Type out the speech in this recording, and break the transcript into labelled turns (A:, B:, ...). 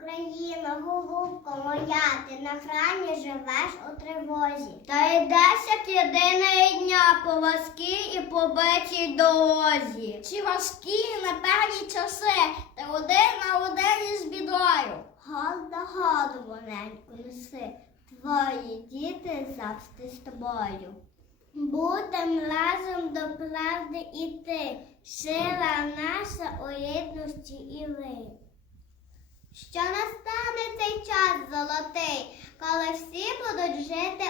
A: Україна, голубко моя, ти на храмі живеш у тривозі. Та йдеш, як єдине дня по важкій і побитій дорозі. Чи важкі непевні часи, та один на один із бідою. Гал до галу, воненьку неси, твої діти завжди з тобою. Будем разом до правди іти, сила наша у єдності і ви. Що настане цей час золотий, коли всі будуть жити